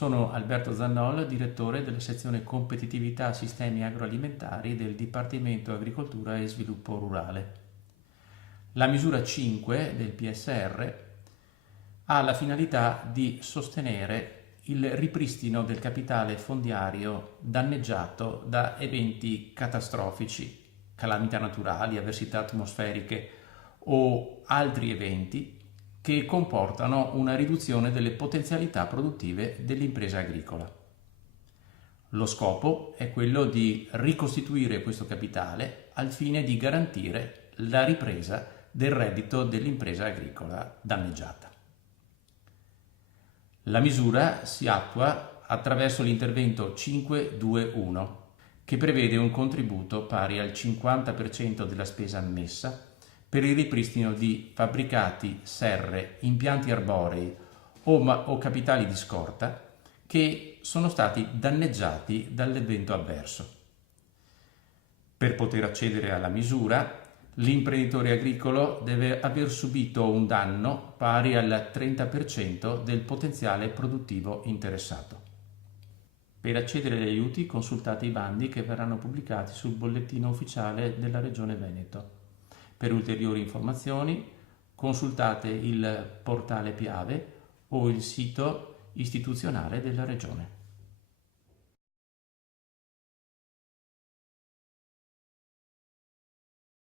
Sono Alberto Zannol, direttore della sezione Competitività Sistemi Agroalimentari del Dipartimento Agricoltura e Sviluppo Rurale. La misura 5 del PSR ha la finalità di sostenere il ripristino del capitale fondiario danneggiato da eventi catastrofici, calamità naturali, avversità atmosferiche o altri eventi che comportano una riduzione delle potenzialità produttive dell'impresa agricola. Lo scopo è quello di ricostituire questo capitale al fine di garantire la ripresa del reddito dell'impresa agricola danneggiata. La misura si attua attraverso l'intervento 521, che prevede un contributo pari al 50% della spesa ammessa per il ripristino di fabbricati, serre, impianti arborei o capitali di scorta che sono stati danneggiati dall'evento avverso. Per poter accedere alla misura, l'imprenditore agricolo deve aver subito un danno pari al 30% del potenziale produttivo interessato. Per accedere agli aiuti consultate i bandi che verranno pubblicati sul bollettino ufficiale della Regione Veneto. Per ulteriori informazioni consultate il portale Piave o il sito istituzionale della Regione.